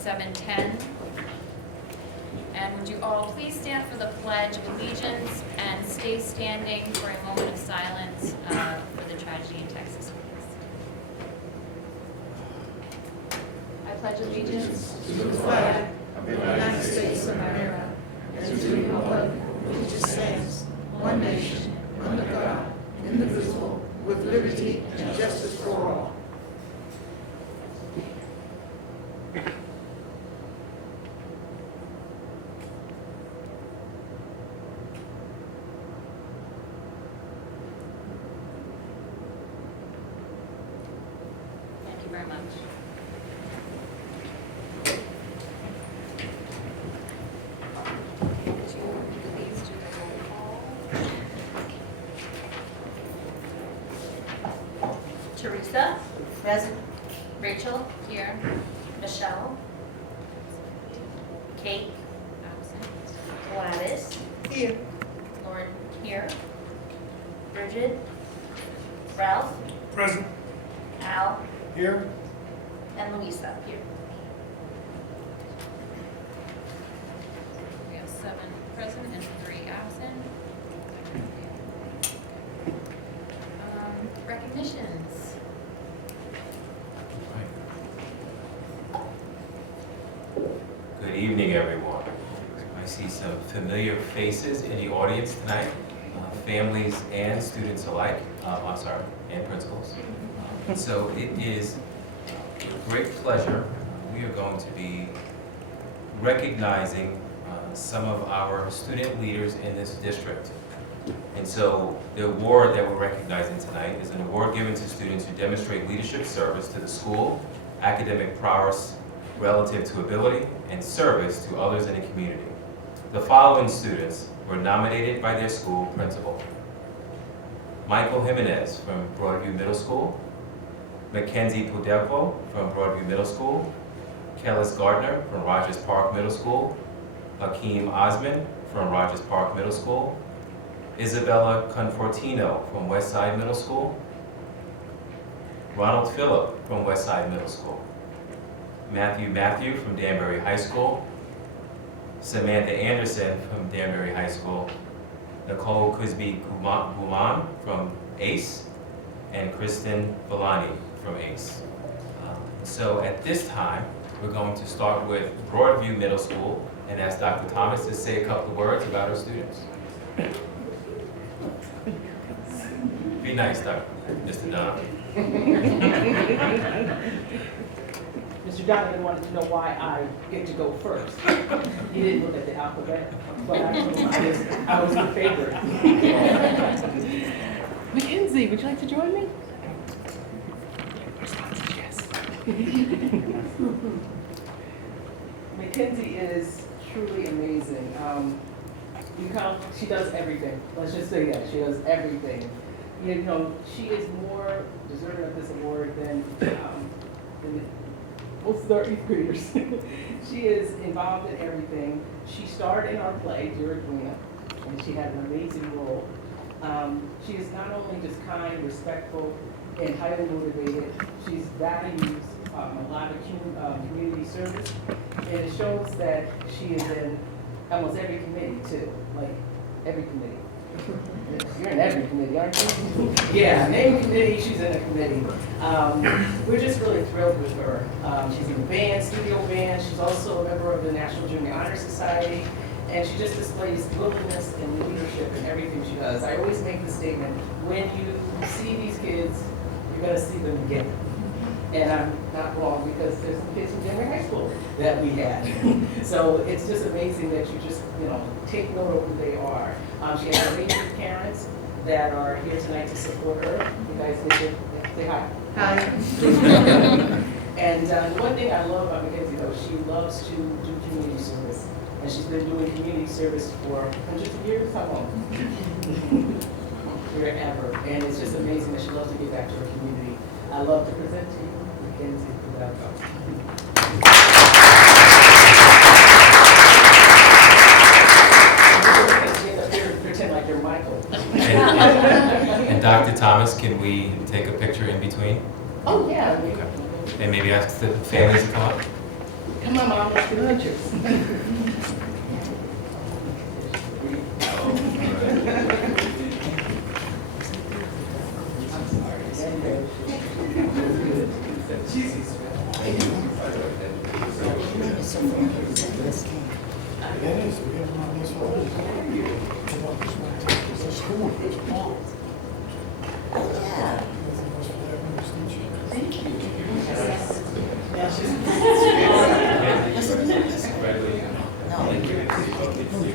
7:10. And would you all please stand for the Pledge of Allegiance and stay standing for a moment of silence for the tragedy in Texas, please. I pledge allegiance To the flag of the United States of America and to the republic which stands, one nation, under God, indivisible, with liberty and justice for all. Thank you very much. Would you please do the roll call? Teresa. Present. Rachel, here. Michelle. Kate. Absent. Gladys. Here. Lauren, here. Bridget. Ralph. Present. Al. Here. And Louisa. Here. We have 7 present and 3 absent. Recognitions. Good evening, everyone. I see some familiar faces in the audience tonight, families and students alike, and principals. So it is with great pleasure, we are going to be recognizing some of our student leaders in this district. And so the award that we're recognizing tonight is an award given to students who demonstrate leadership service to the school, academic prowess relative to ability, and service to others in the community. The following students were nominated by their school principal: Michael Jimenez from Broadview Middle School, Mackenzie Pudelvo from Broadview Middle School, Kellis Gardner from Rogers Park Middle School, Hakeem Osman from Rogers Park Middle School, Isabella Confortino from Westside Middle School, Ronald Phillip from Westside Middle School, Matthew from Danbury High School, Samantha Anderson from Danbury High School, Nicole Kuzbi-Guman from ACE, and Kristen Villani from ACE. So at this time, we're going to start with Broadview Middle School and ask Dr. Thomas to say a couple of words about our students. Be nice, Mr. Donovan. Mr. Donovan wanted to know why I get to go first. He didn't look at the alphabet, but I told him I was the favorite. Mackenzie, would you like to join me? Response is yes. Mackenzie is truly amazing. She does everything. Let's just say that, she does everything. You know, she is more deserving of this award than most of our 8th graders. She is involved in everything. She starred in our play, Dear Edwina, and she had an amazing role. She is not only just kind, respectful, and highly motivated, she's values a lot of community service, and it shows that she is in almost every committee too, like every committee. You're in every committee, aren't you? Yeah, name committee, she's in a committee. We're just really thrilled with her. She's in the band, studio band. She's also a member of the National Junior Honor Society. And she just displays willingness and leadership in everything she does. I always make the statement, when you see these kids, you're gonna see them again. And I'm not wrong, because there's some kids from Denver High School that we had. So it's just amazing that you just, take note of who they are. She has amazing parents that are here tonight to support her. You guys get to say hi. Hi. And the one thing I love about Mackenzie, though, she loves to do community service. And she's been doing community service for hundreds of years. How long? Forever. And it's just amazing that she loves to give back to her community. I love to present to you Mackenzie Pudelvo. Pretend like you're Michael. And Dr. Thomas, can we take a picture in between? Oh, yeah. Okay. And maybe ask the families to come up? Come on, Mom, let's get pictures.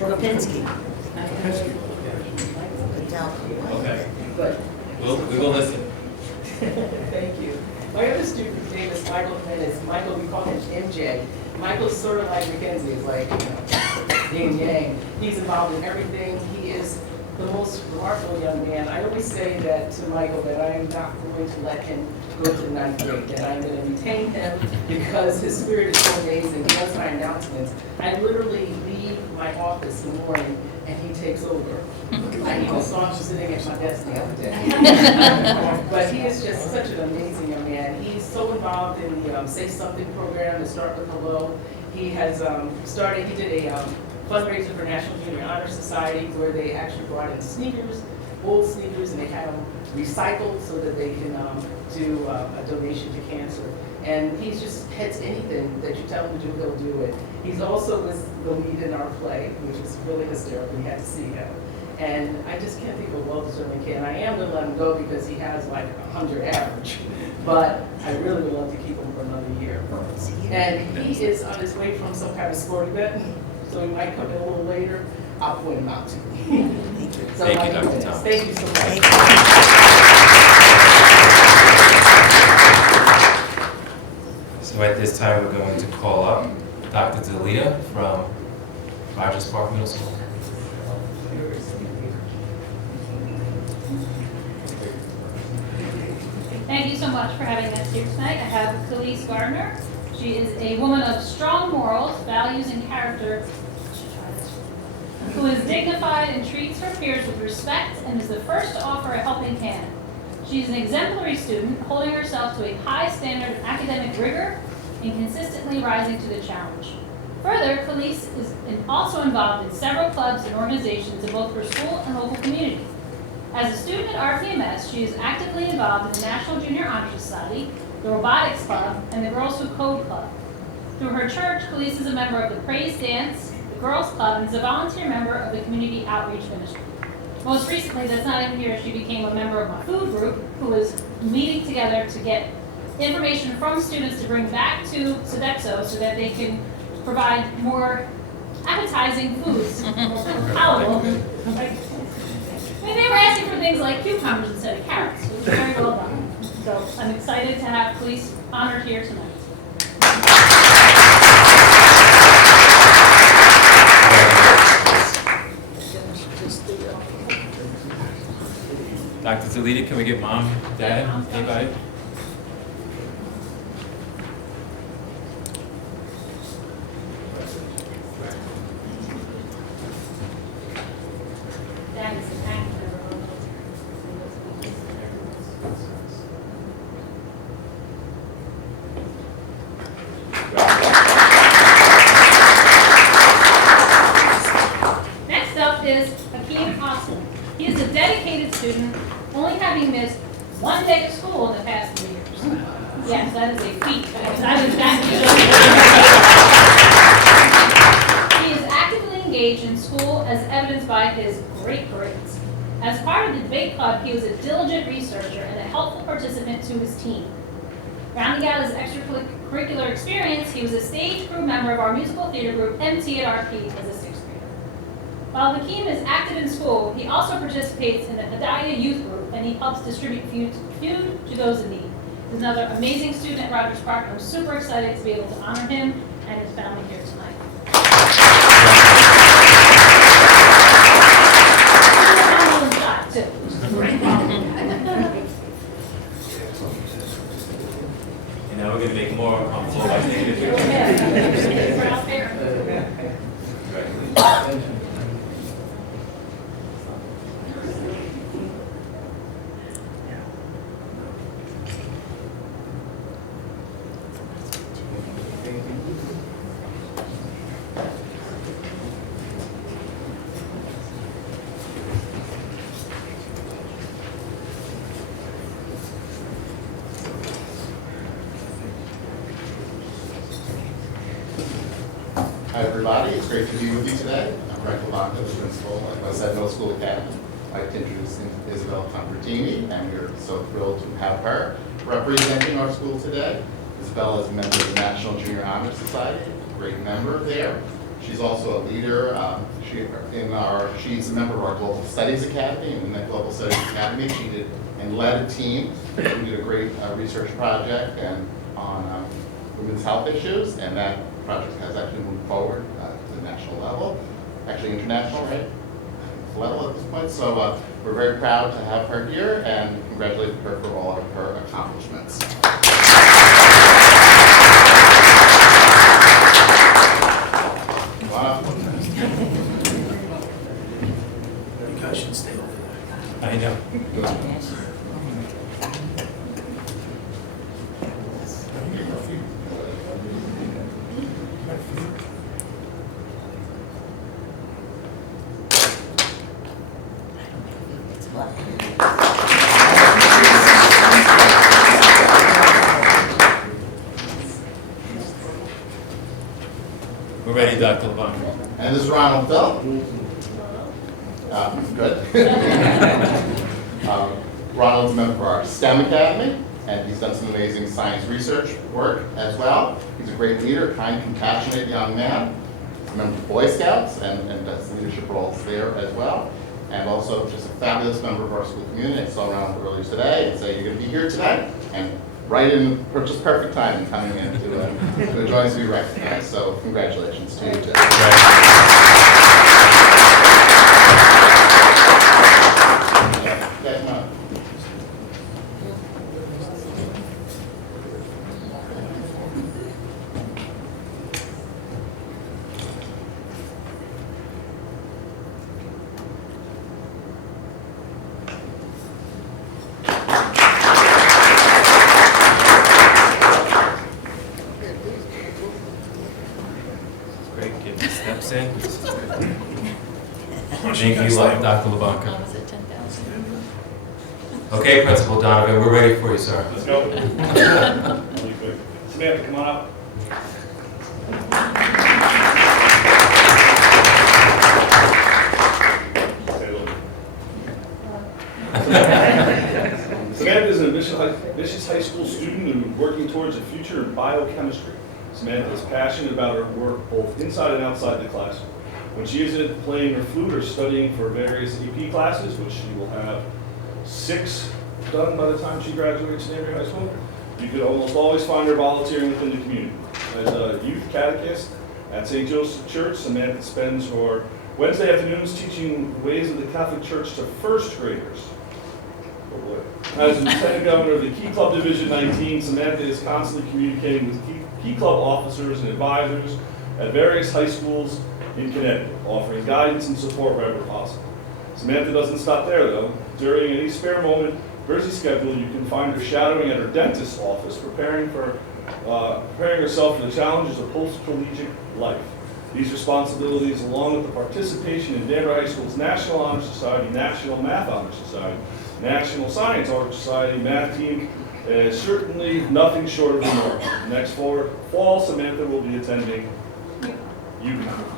Lipinski. Okay. Good. We will listen. Thank you. My other student's name is Michael Menace. Michael, we call him MJ. Michael's sort of like Mackenzie, is like, yin yang. He's involved in everything. He is the most remarkable young man. I always say that to Michael, that I am not going to let him go to the ninth grade, that I'm going to retain him because his spirit is so amazing. He does my announcements. I literally leave my office in the morning and he takes over. I even saw him sitting at my desk the other day. But he is just such an amazing young man. He's so involved in the Say Something program, the Start With Hello. He has he did a fundraiser for National Junior Honor Society where they actually brought in sneakers, old sneakers, and they had them recycled so that they can do a donation to cancer. And he's just hits anything that you tell him to do, he'll do it. He's also was the lead in our play, which is really hysterical. We had to see him. And I just can't think of a well-deserving kid. And I am gonna let him go because he has like 100 average. But I really would love to keep him for another year. And he is on his way from some kind of sport event, so he might come in a little later. I'll point him out to you. So Thank you, Michael Dr. Menace, Thomas. thank you so much. So at this time, we're going to call up Dr. Delita from Rogers Park Middle School. Thank you so much for having us here tonight. I have Khalees Gardner. She is a woman of strong morals, values, and character, who is dignified and treats her peers with respect and is the first to offer a helping hand. She is an exemplary student, holding herself to a high standard of academic rigor and consistently rising to the challenge. Further, Khalees is also involved in several clubs and organizations in both her school and local community. As a student at RPMS, she is actively involved in the National Junior Honor Society, the Robotics Club, and the Girls Who Code Club. Through her church, Khalees is a member of the Praise Dance, the Girls Club, and is a volunteer member of the Community Outreach Ministry. Most recently, that's not even here, she became a member of my food group, who is meeting together to get information from students to bring back to Sodexo so that they can provide more appetizing foods, more palatable. Right? I mean, they were asking for things like cucumbers instead of carrots. It was very well done. So I'm excited to have Khalees honored here tonight. Dr. Delita, can we get mom, dad, anybody? That is an active Next up is Hakeem Osman. He is a dedicated student, only having missed one day of school in the past 3 years. Yes, that is a feat, because I was back He is actively engaged in school as evidenced by his great grades. As part of the debate club, he was a diligent researcher and a helpful participant to his team. Rounding out his extracurricular experience, he was a stage crew member of our musical theater group, MT at RP, as a 6th grader. While Hakeem is active in school, he also participates in the Hidayah Youth Group, and he helps distribute food to those in need. He's another amazing student at Rogers Park, and I'm super excited to be able to honor him and his family here tonight. He's a humble and shy, too, which is a great problem. And now we're gonna make more comfortable by taking a picture. Yeah. Proud parent. Congratulations. Hi, everybody. It's great to be with you today. I'm Frank Labanca, the principal at Westside Middle School Academy. I'd like to introduce Isabel Convertini, and we're so thrilled to have her representing our school today. Isabel is a member of the National Junior Honor Society, a great member there. She's also a leader. She's a member of our Global Studies Academy, and in that Global Studies Academy, she did and led a team who did a great research project on women's health issues, and that project has actually moved forward to the national level, actually international, right? Level at this point. So we're very proud to have her here and congratulate her for all of her accomplishments. You guys should stay over there. I know. We're ready, Dr. LeBlanc. And this is Ronald Phil. Good. Ronald's a member of our STEM Academy, and he's done some amazing science research work as well. He's a great leader, kind, compassionate young man. He's a member of the Boy Scouts and does leadership roles there as well. And also just a fabulous member of our school community. I saw Ronald earlier today and say you're going to be here today, and right in just perfect time in coming in to join us to be recognized. So congratulations to you too. Okay, come on. Great, give the steps in. Thank you, Dr. LeBlanca. Was it 10,000? Okay, Principal Donovan, we're ready for you, sir. Let's go. Really quick. Samantha, come on up. Say hello. Samantha is an ambitious high school student who is working towards a future in biochemistry. Samantha is passionate about her work both inside and outside the classroom. When she isn't playing her flute or studying for various AP classes, which she will have 6 done by the time she graduates Navy High School, you could almost always find her volunteering within the community. As a youth catechist at St. Joseph Church, Samantha spends her Wednesday afternoons teaching the ways of the Catholic Church to first graders. Oh boy. As Lieutenant Governor of the Key Club Division 19, Samantha is constantly communicating with Key Club officers and advisors at various high schools in Connecticut, offering guidance and support wherever possible. Samantha doesn't stop there, though. During any spare moment, busy schedule, you can find her shadowing at her dentist's office, preparing herself for the challenges of post-collegiate life. These responsibilities, along with the participation in Danvers High School's National Honor Society, National Math Honor Society, National Science Honor Society, math team, is certainly nothing short of remarkable. Next fall, Samantha will be attending UConn.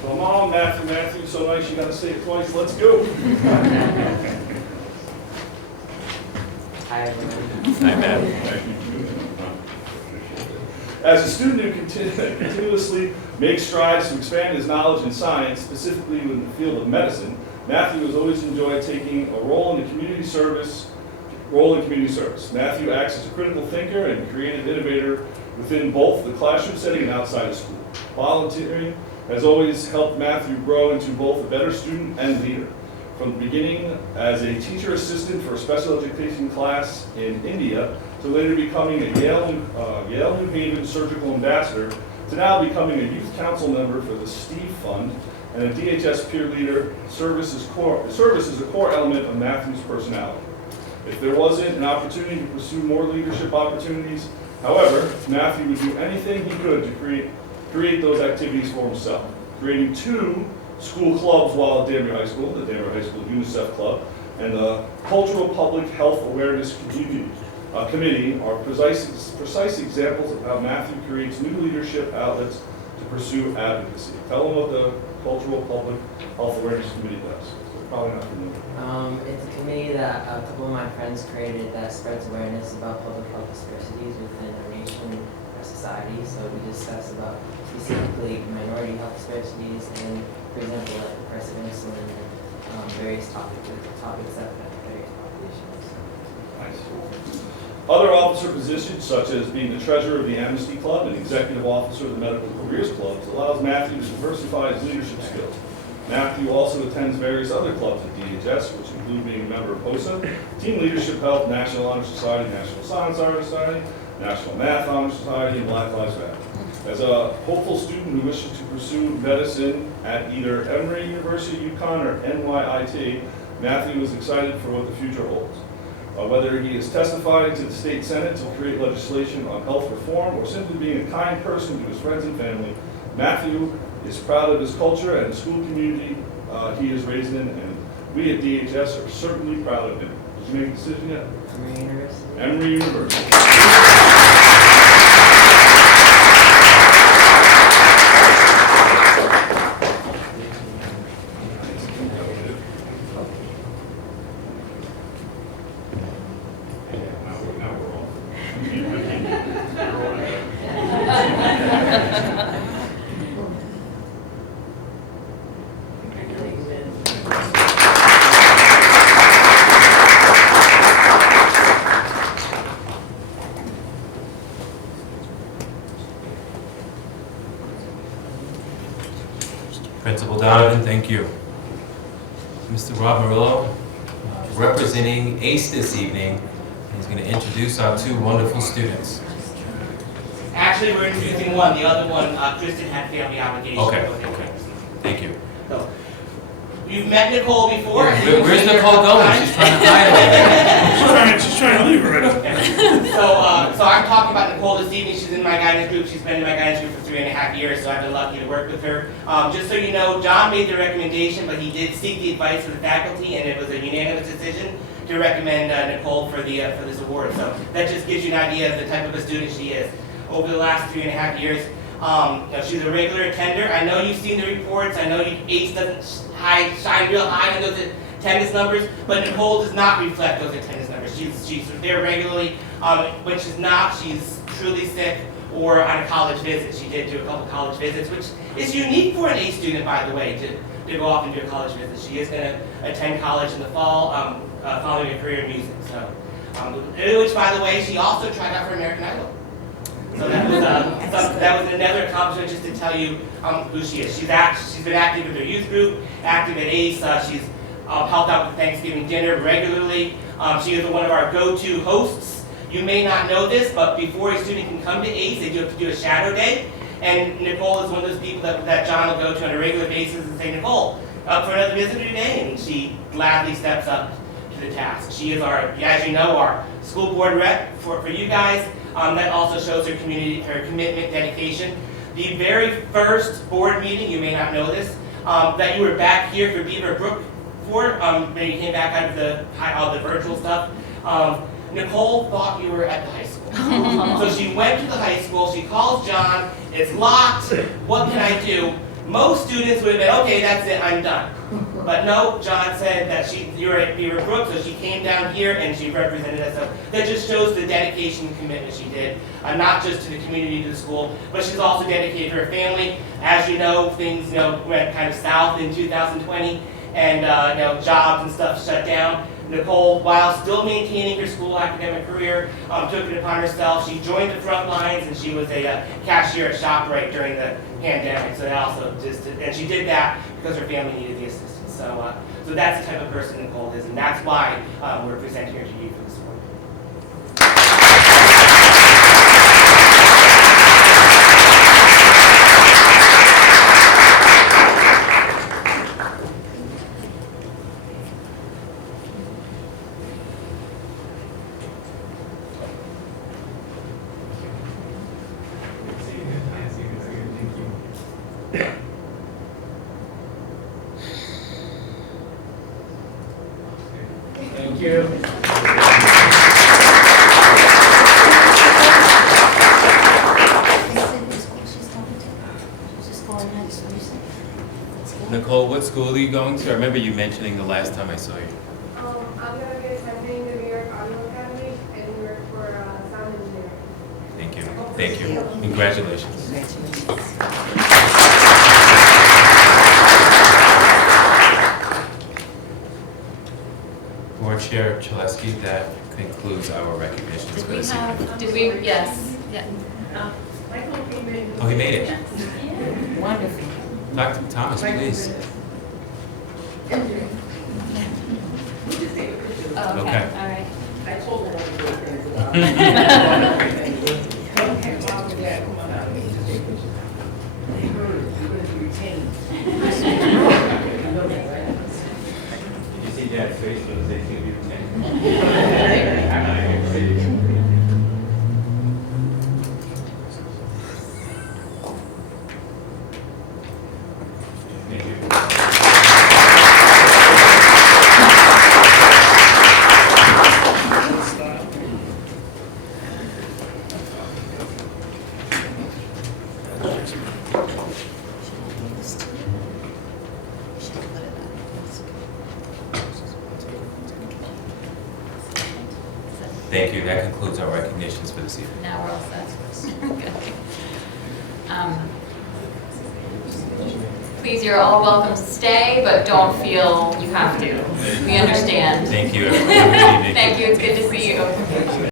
Come on, Matthew, so nice you gotta say it twice. Let's go. Hi, Matt. As a student who continuously makes strides to expand his knowledge in science, specifically in the field of medicine, Matthew has always enjoyed taking a role in community service. Matthew acts as a critical thinker and creative innovator within both the classroom setting and outside of school. Volunteering has always helped Matthew grow into both a better student and leader. From the beginning as a teacher assistant for a special education class in India, to later becoming a Yale New Haven surgical ambassador, to now becoming a youth council member for the Steve Fund, and a DHS peer leader. Service is a core element of Matthew's personality. If there wasn't an opportunity to pursue more leadership opportunities, however, Matthew would do anything he could to create those activities for himself, creating 2 school clubs while at Danbury High School, the Danbury High School UNICEF Club, and the Cultural Public Health Awareness Committee are precise examples of how Matthew creates new leadership outlets to pursue advocacy. Tell them what the Cultural Public Health Awareness Committee does. They're probably not familiar. It's a committee that a couple of my friends created that spreads awareness about public health disparities within our nation and our society. So we discuss about specifically minority health disparities and, for example, like precedents and various topics that affect various populations. Nice. Other officer positions, such as being the treasurer of the Amnesty Club and executive officer of the Medical Careers Clubs, allows Matthew to diversify his leadership skills. Matthew also attends various other clubs at DHS, which include being a member of HOSA, Team Leadership Help, National Honor Society, National Science Honor Society, National Math Honor Society, and Black Lives Matter. As a hopeful student who wishes to pursue medicine at either Emory University, UConn, or NYIT, Matthew is excited for what the future holds. Whether he is testifying to the state senate to create legislation on health reform or simply being a kind person to his friends and family, Matthew is proud of his culture and the school community he is raised in, and we at DHS are certainly proud of him. Did you make a decision yet? Emory University. Emory University. Principal Donovan, thank you. Mr. Rob Murillo, representing ACE this evening, he's going to introduce our 2 wonderful students. Actually, we're introducing one. The other one, Kristen had family obligations. Okay, thank you. So, you've met Nicole before. Where's Nicole going? She's trying to hide over She's trying to leave already. So I'm talking about Nicole this evening. She's in my guidance group. She's been in my guidance group for 3.5 years, so I've been lucky to work with her. Just so you know, John made the recommendation, but he did seek the advice of the faculty, and it was a unanimous decision to recommend Nicole for this award. So that just gives you an idea of the type of a student she is. Over the last 3.5 years, she's a regular attender. I know you've seen the reports. I know ACE doesn't shine real high in those attendance numbers, but Nicole does not reflect those attendance numbers. She's there regularly. When she's not, she's truly sick or on a college visit. She did do a couple college visits, which is unique for an ACE student, by the way, to go off and do a college visit. She is going to attend college in the fall, following a career in music. So, which, by the way, she also tried out for American Idol. So that was another accomplishment, just to tell you who she is. She's been active with her youth group, active at ACE. She's helped out with Thanksgiving dinner regularly. She is one of our go-to hosts. You may not know this, but before a student can come to ACE, they do have to do a shadow day. And Nicole is one of those people that John will go to on a regular basis and say, Nicole, up for another visitor today? And she gladly steps up to the task. She is as you know, our school board rep for you guys. That also shows her commitment, dedication. The very first board meeting, you may not know this, that you were back here for Beaver Brook for, when you came back out of all the virtual stuff, Nicole thought you were at the high school. So she went to the high school, she calls John, it's locked, what can I do? Most students would have been, okay, that's it, I'm done. But no, John said that you were at Beaver Brook, so she came down here and she represented us. So that just shows the dedication and commitment she did, not just to the community, to the school, but she's also dedicated to her family. As you know, things went kind of south in 2020, and jobs and stuff shut down. Nicole, while still maintaining her school academic career, took it upon herself. She joined the front lines, and she was a cashier at ShopRite during the pandemic. So that also and she did that because her family needed the assistance. So that's the type of person Nicole is, and that's why we're presenting her to you for this award. what school are you going to? I remember you mentioning the last time I saw you. I'm gonna be attending the New York Audio Academy in New York for sound engineering. Thank you. Thank you. Congratulations. Board Chair Chalesky, that concludes our recognitions Did for we this evening. have, did we, yes, yeah. Oh, he made it. Wonderful. Dr. Thomas, please. Oh, okay, Okay. all right. I told her one of those things about. Okay, mom and dad, come on out. They heard, you're gonna be retained. You know that, right? Did you see Dad's face when they see you? Thank you. Thank you. That concludes our recognitions for this evening. Now we're all set. Okay. Please, you're all welcome to stay, but don't feel you have to. We understand. Thank you. Have a good evening. Thank you, it's good to see you.